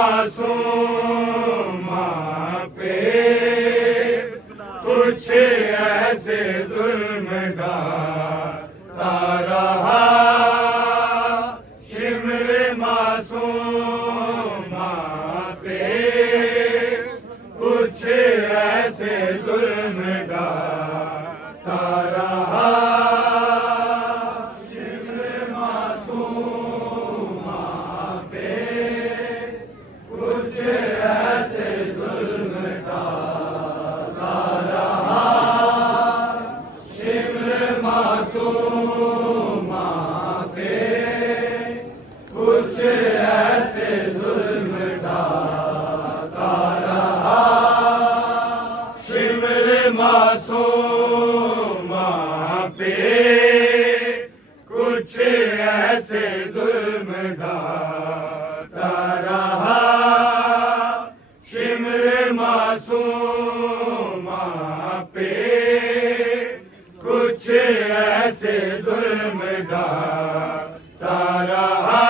मासूमा पे कुछ ऐसे जुल्म ढाता रहा, शिमर मासूमा पे कुछ ऐसे जुल्म ढाता रहा। कुछ ऐसे जुल्म ढाता रहा, शिमर मासूमा पे कुछ ऐसे जुल्म ढाता रहा, शिमर मासूमा पे कुछ ऐसे जुल्म ढाता रहा। मासूमा पे कुछ ऐसे जुल्म ढाता रहा,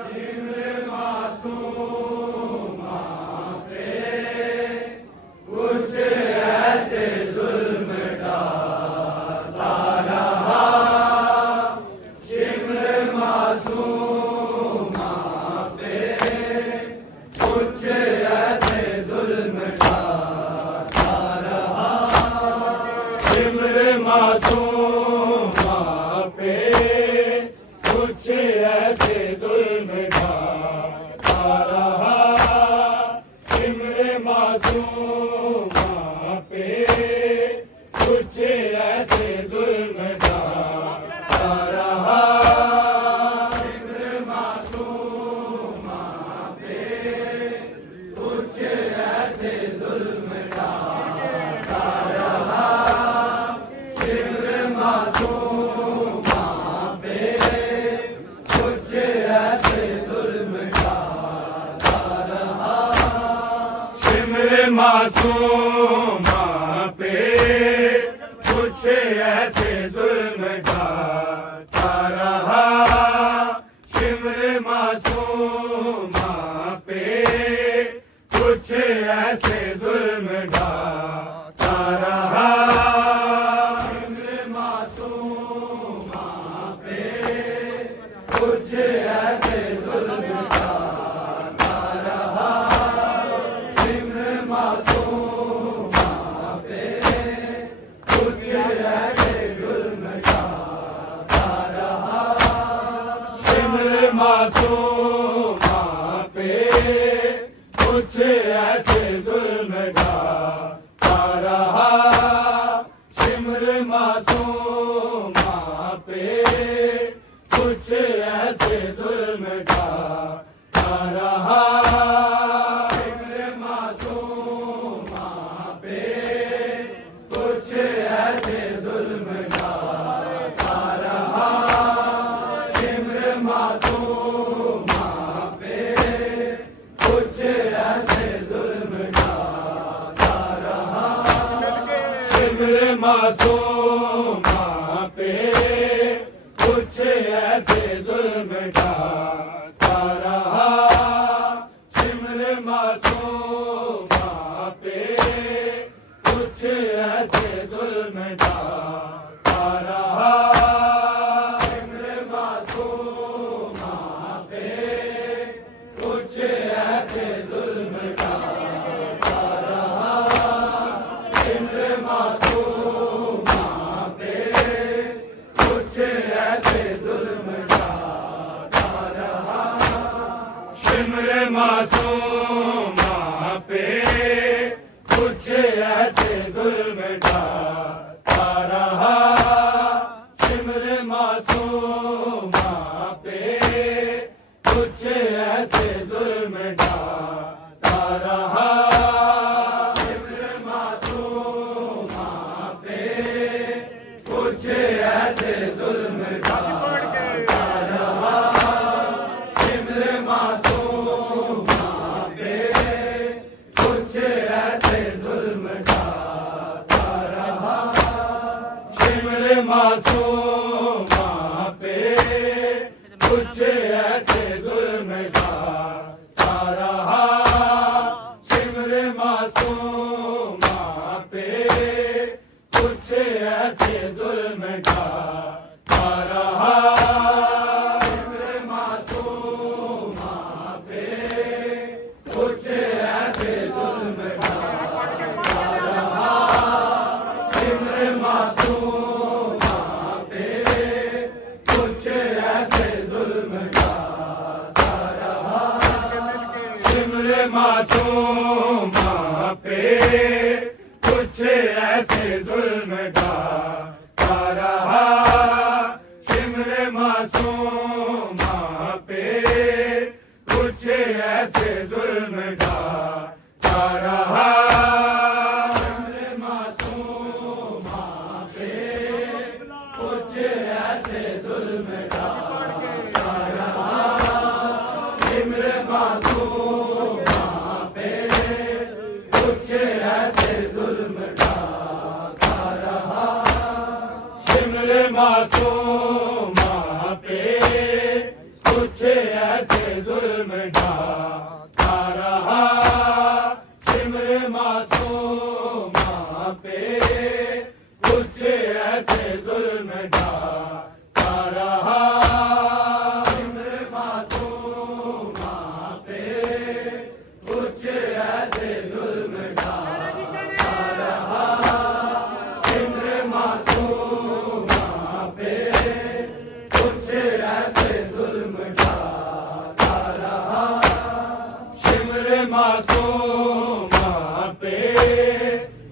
शिमर मासूमा पे कुछ ऐसे जुल्म ढाता रहा, शिमर मासूमा पे कुछ ऐसे जुल्म ढाता रहा, शिमर मासूमा पे कुछ ऐसे जुल्म ढाता रहा, शिमर मासूमा पे कुछ ऐसे जुल्म ढाता रहा, शिमर मासूमा पे कुछ ऐसे जुल्म ढाता रहा। कुछ ऐसे जुल्म ढाता रहा, शिमर मासूमा पे कुछ ऐसे जुल्म ढाता रहा, शिमर मासूमा पे कुछ ऐसे जुल्म ढाता रहा, शिमर मासूमा पे कुछ ऐसे जुल्म ढाता रहा, शिमर मासूमा पे कुछ ऐसे जुल्म ढाता रहा, शिमर मासूमा पे कुछ ऐसे जुल्म ढाता रहा, शिमर मासूमा पे कुछ ऐसे जुल्म ढाता रहा, शिमर मासूमा पे कुछ ऐसे जुल्म ढाता रहा, शिमर मासूमा पे कुछ ऐसे जुल्म ढाता रहा, शिमर मासूमा पे कुछ ऐसे जुल्म ढाता रहा, शिमर मासूमा पे कुछ ऐसे जुल्म ढाता रहा, शिमर मासूमा पे कुछ ऐसे जुल्म ढाता रहा, शिमर मासूमा पे कुछ ऐसे जुल्म ढाता रहा, शिमर मासूमा पे कुछ ऐसे जुल्म ढाता रहा, शिमर मासूमा पे कुछ ऐसे जुल्म ढाता मासूमा पे कुछ ऐसे जुल्म ढाता रहा, शिम्र मासूमा पे कुछ ऐसे जुल्म ढाता रहा, शिम्र मासूमा पे कुछ ऐसे जुल्म ढाता रहा, शिम्र मासूमा पे कुछ ऐसे जुल्म ढाता रहा, शिम्र मासूमा पे कुछ ऐसे जुल्म ढाता रहा, शिम्र मासूमा पे कुछ ऐसे जुल्म ढाता रहा, शिम्र मासूमा पे कुछ ऐसे जुल्म ढाता रहा, शिम्र मासूमा पे कुछ ऐसे जुल्म ढाता रहा, शिम्र मासूमा पे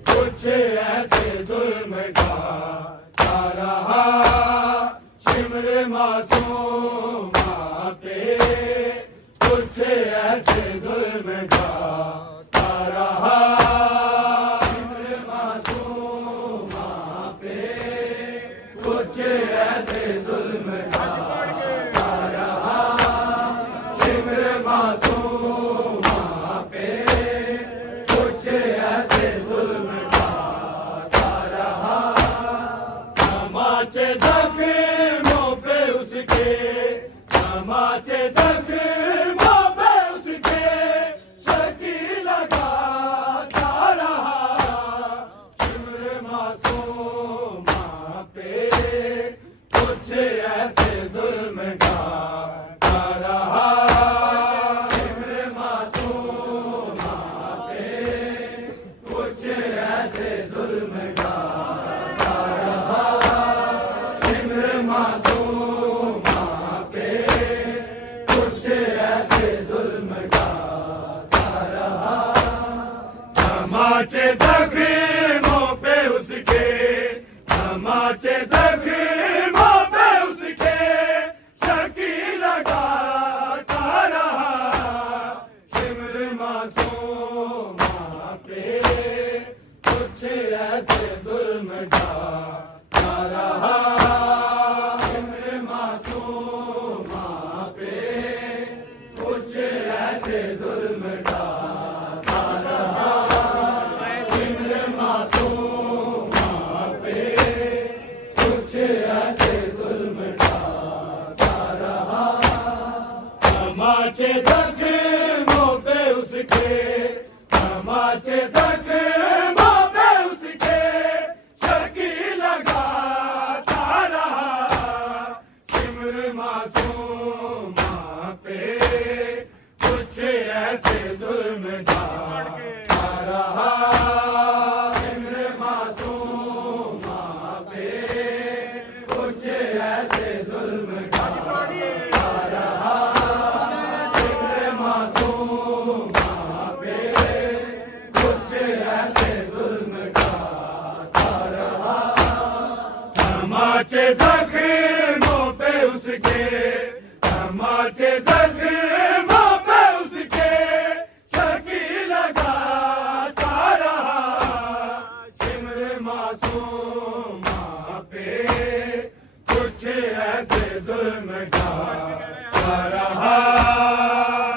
कुछ ऐसे जुल्म ढाता रहा, शिम्र मासूमा पे कुछ ऐसे जुल्म ढाता रहा, शिम्र मासूमा पे कुछ ऐसे जुल्म ढाता रहा, शिम्र मासूमा पे कुछ ऐसे जुल्म ढाता रहा, तमाचे जख्मों पे उसके, तमाचे जख्मों पे उसके शकी लगाता रहा, शिम्र मासूमा पे कुछ ऐसे जुल्म ढाता रहा, शिम्र मासूमा पे कुछ ऐसे जुल्म ढाता रहा, शिम्र मासूमा पे कुछ ऐसे जुल्म ढाता रहा, तमाचे जख्मों पे उसके, तमाचे जख्मों पे उसके शकी लगाता रहा, शिम्र मासूमा पे कुछ ऐसे जुल्म ढाता रहा, शिम्र मासूमा पे कुछ ऐसे जुल्म ढाता रहा, शिम्र मासूमा पे कुछ ऐसे जुल्म ढाता रहा, तमाचे जख्मों पे उसके, तमाचे जख्मों पे उसके शकी लगाता रहा, शिम्र मासूमा पे कुछ ऐसे जुल्म ढाता रहा, शिम्र मासूमा पे कुछ ऐसे जुल्म ढाता रहा, शिम्र मासूमा पे कुछ ऐसे जुल्म ढाता रहा, तमाचे जख्मों पे उसके, तमाचे जख्मों पे उसके शकी लगाता रहा, शिम्र मासूमा पे कुछ ऐसे जुल्म ढाता रहा,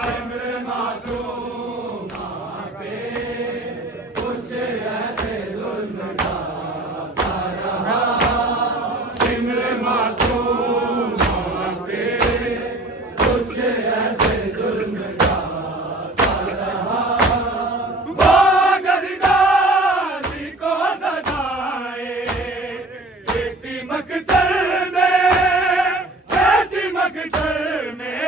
शिम्र मासूमा पे कुछ ऐसे जुल्म ढाता रहा, शिम्र मासूमा पे कुछ ऐसे जुल्म ढाता रहा, वो गर्दारी को सजाए खेती मकतल में, खेती मकतल में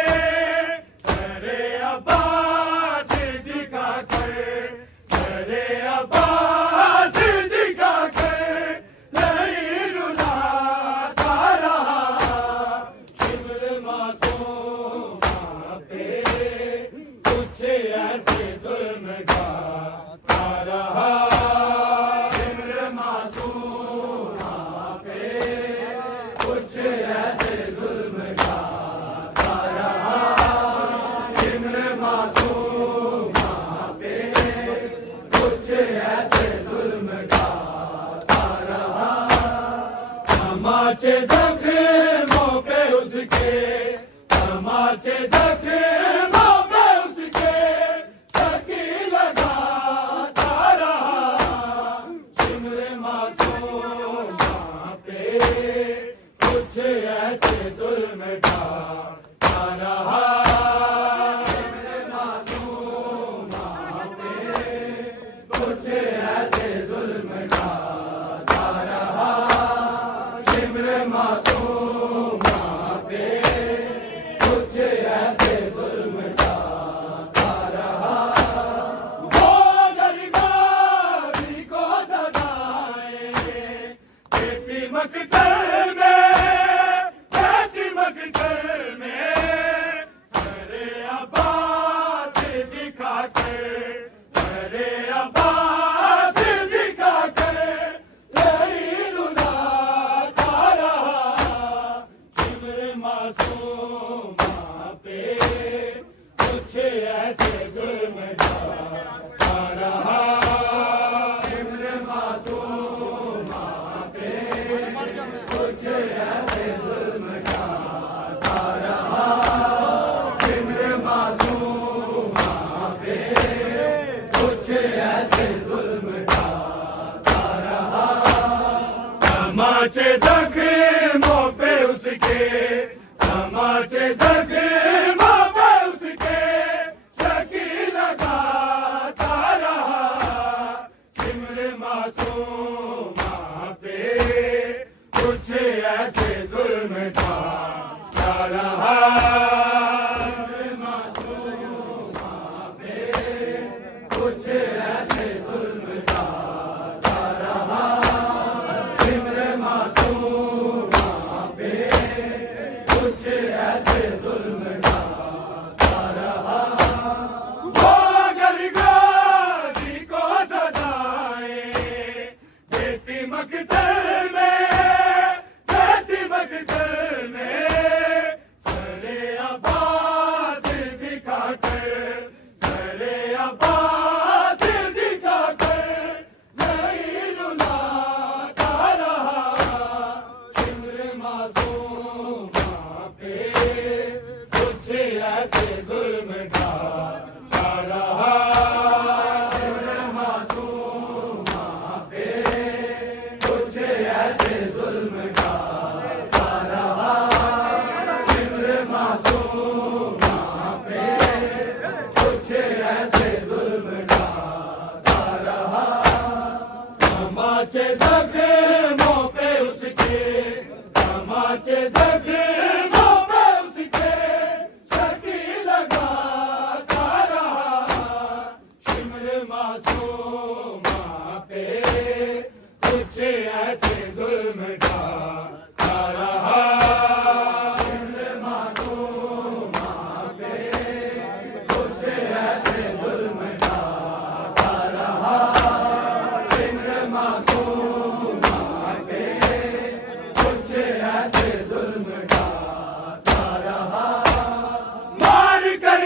तमाचे जख्मों पे उसके चकी लगाता रहा। शिमरे मासूम पे कुछ ऐसे जुल्म ढाता रहा। शिमरे मासूम पे कुछ ऐसे जुल्म ढाता रहा। शिमरे मासूम पे कुछ ऐसे जुल्म ढाता रहा। वो गरीबारी को सदाएं देती मकतल में, देती मकतल में। सरे अब्बास दिखा कर, सरे अब्बास दिखा कर यही रुलाता रहा। शिमरे मासूम पे कुछ ऐसे जुल्म ढाता रहा। शिमरे मासूम पे कुछ ऐसे जुल्म ढाता रहा। शिमरे मासूम पे कुछ ऐसे जुल्म ढाता रहा। तमाचे जख्मों पे उसके, तमाचे जख्मों पे उसके चकी लगाता रहा। शिमरे मासूम पे कुछ ऐसे जुल्म ढाता रहा। शिमरे मासूम पे कुछ ऐसे जुल्म ढाता रहा। शिमरे मासूम पे कुछ ऐसे जुल्म ढाता रहा। वो गरीबारी को सदाएं देती मकतल में, देती मकतल में। सरे अब्बास दिखा कर, सरे अब्बास दिखा कर नहीं रुलाता रहा। शिमरे मासूम पे कुछ ऐसे जुल्म ढाता रहा। शिमरे मासूम पे कुछ ऐसे जुल्म ढाता रहा। शिमरे मासूम पे कुछ ऐसे जुल्म ढाता रहा। तमाचे जख्मों पे उसके, तमाचे जख्मों पे उसके चकी लगाता रहा। शिमरे मासूम पे कुछ ऐसे जुल्म ढाता रहा। शिमरे मासूम पे कुछ ऐसे जुल्म ढाता रहा। शिमरे मासूम पे कुछ ऐसे जुल्म ढाता रहा। मार कर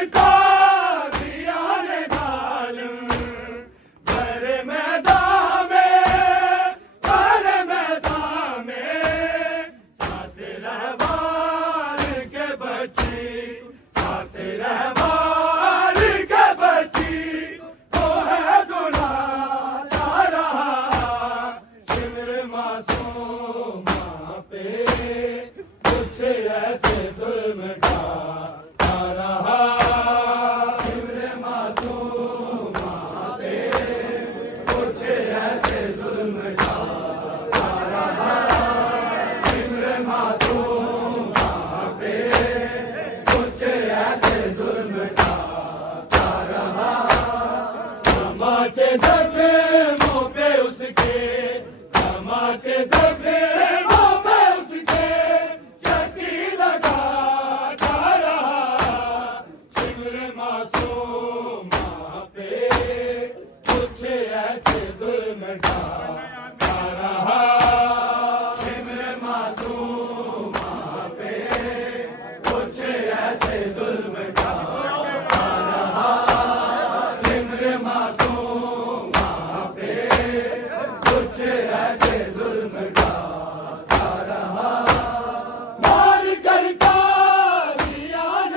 दिया ने जालिम भरे मैदान में, भरे मैदान में। साथ रहवार के बच्ची, साथ रहवार के बच्ची तो है दुलाता रहा। शिमरे मासूम पे कुछ ऐसे जुल्म ढाता रहा। शिमरे मासूम पे कुछ ऐसे जुल्म ढाता रहा। शिमरे मासूम पे कुछ ऐसे जुल्म ढाता रहा। तमाचे जख्मों पे उसके, तमाचे जख्मों पे उसके चकी लगाता रहा। शिमरे मासूम पे कुछ ऐसे जुल्म ढाता रहा। शिमरे मासूम पे कुछ ऐसे जुल्म ढाता रहा। शिमरे मासूम पे कुछ ऐसे जुल्म ढाता रहा। मार कर दिया न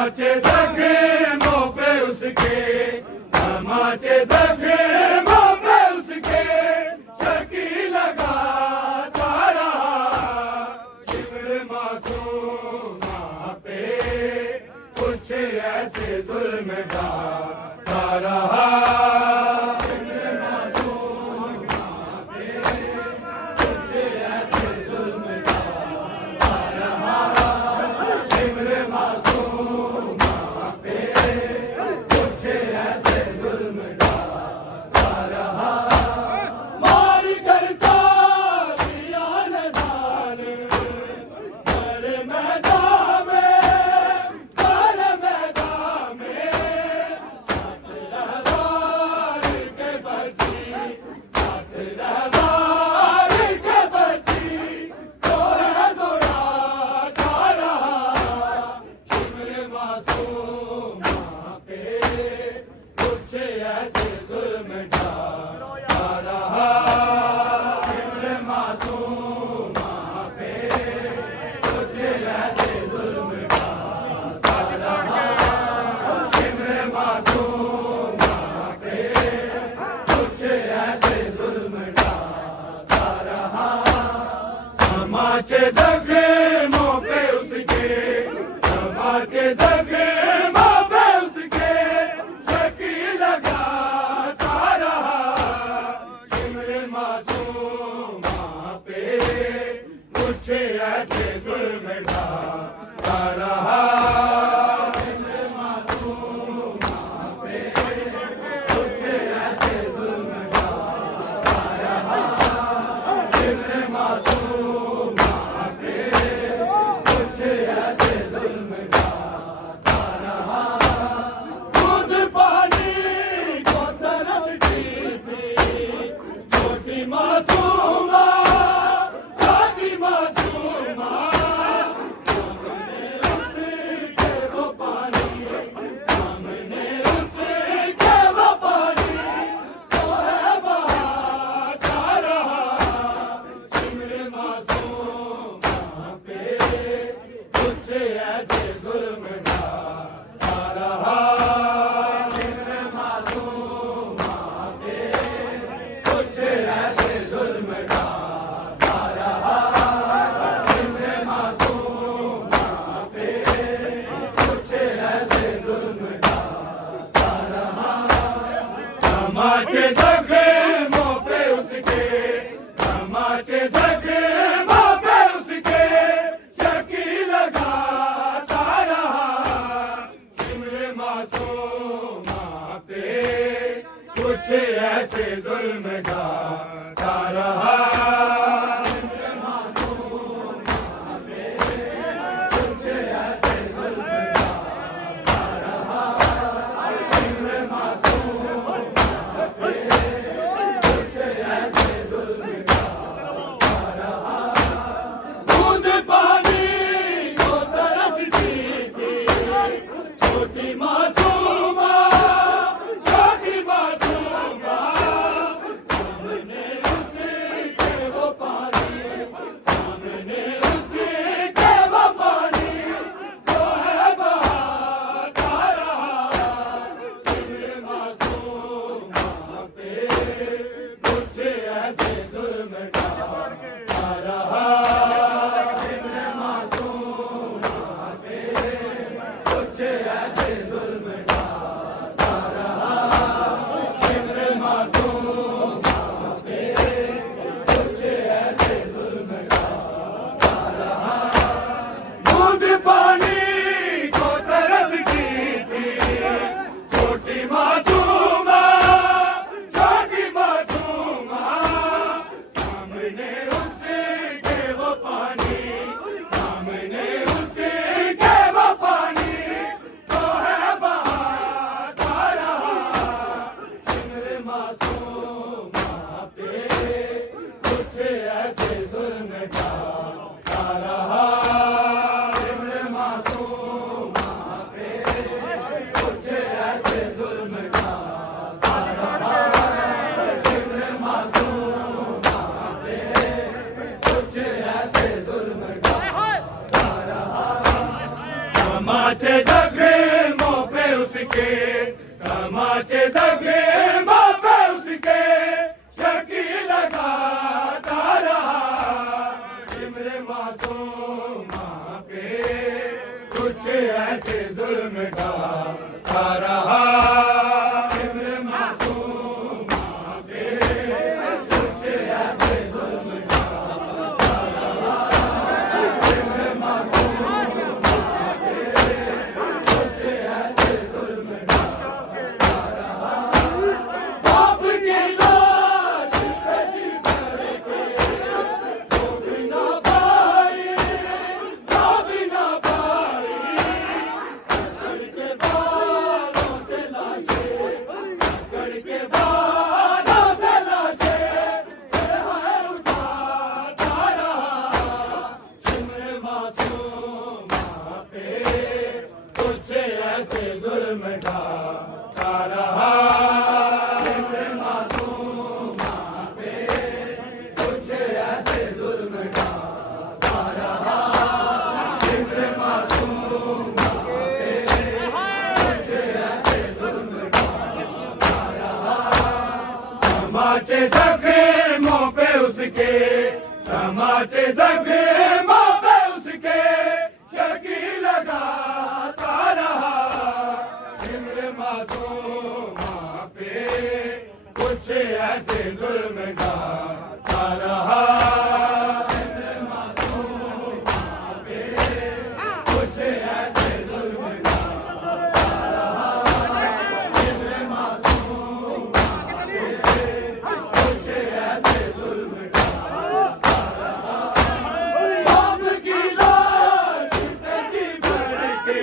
तमाचे जख्मों पे उसके, तमाचे जख्मों पे उसके शकी लगाता रहा। शिमर मासूमा पे कुछ ऐसे जुल्म ढाता रहा। तमाचे जख्मों पे उसके, तमाचे जख्मों पे उसके शकी लगाता रहा। शिमर मासूमा पे कुछ ऐसे जुल्म ढाता रहा। तमाचे जख्मों पे उसके, तमाचे जख्मों पे उसके शकी लगाता रहा। शिमर मासूमा पे कुछ ऐसे जुल्म ढाता रहा। तमाचे जख्मों पे उसके, तमाचे जख्मों पे उसके, शकी लगाता रहा। इम्र मासूमा पे कुछ ऐसे जुल्म ढाता रहा। इम्र मासूमा पे कुछ ऐसे जुल्म ढाता रहा। इम्र मासूमा पे कुछ ऐसे जुल्म ढाता रहा। बाप की लाश पे जी भर के जो भी ना पाई, जो भी ना पाई, के बालों से लाशें, के बालों से लाशें, सिरहाए उठाता रहा। शिमर मासूमा पे कुछ ऐसे जुल्म ढाता रहा। शिमर मासूमा पे कुछ ऐसे जुल्म ढाता रहा। शिमर मासूमा तमाचे जख्मों पे उसके, तमाचे जख्मों पे उसके, शकी लगाता रहा। इम्र मासूमा पे कुछ ऐसे जुल्म ढाता रहा। इम्र मासूमा पे कुछ ऐसे जुल्म ढाता रहा। इम्र मासूमा कुछ ऐसे जुल्म ढाता रहा। बाप की लाश पे जी भर के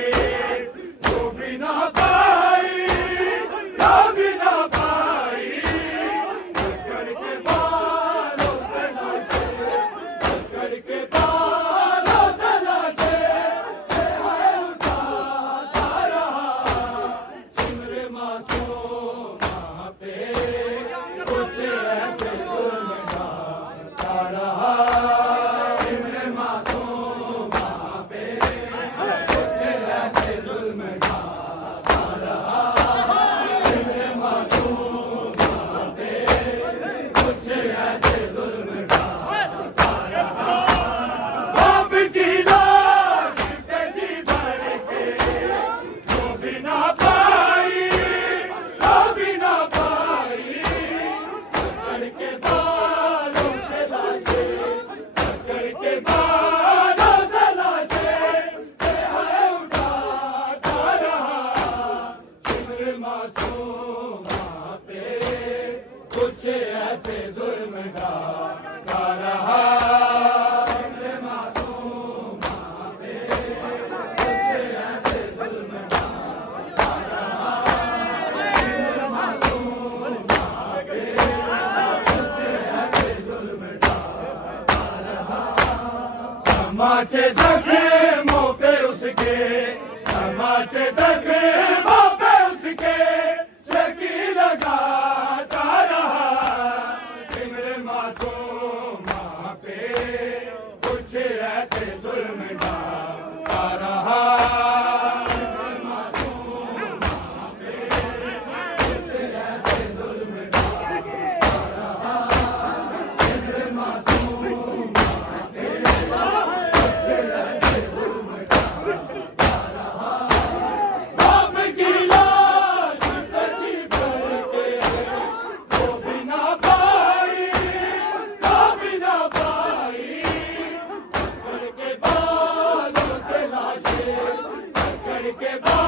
जो भी ना पाई, जो भी ना पाई, लकड़ के बालों से लाशें, लकड़ के बालों से लाशें, सिरहाए उठाता रहा। सिमर मासूमा पे कुछ ऐसे जुल्म ढाता रहा। सिमर मासूमा पे कुछ ऐसे जुल्म ढाता रहा। सिमर मासूमा पे कुछ ऐसे जुल्म ढाता रहा। बाप की लाश पे जी भर के जो भी ना पाई, जो भी ना पाई, लकड़ के बालों से लाशें, लकड़ के बालों से लाशें, सिरहाए उठाता रहा। सिमर मासूमा पे कुछ ऐसे जुल्म ढाता रहा। सिमर मासूमा पे कुछ ऐसे जुल्म ढाता रहा। सिमर मासूमा पे कुछ ऐसे जुल्म ढाता रहा। तमाचे जख्मों पे उसके, तमाचे जख्मों पे उसके, शकी लगाता रहा। इम्र मासूमा पे कुछ ऐसे जुल्म ढाता रहा। इम्र मासूमा पे कुछ ऐसे जुल्म ढाता रहा। इम्र मासूमा पे कुछ ऐसे जुल्म ढाता रहा। बाप की लाश पे जी भर के जो भी ना पाई, जो भी ना पाई, लकड़ के बालों से लाशें, लकड़ के बालों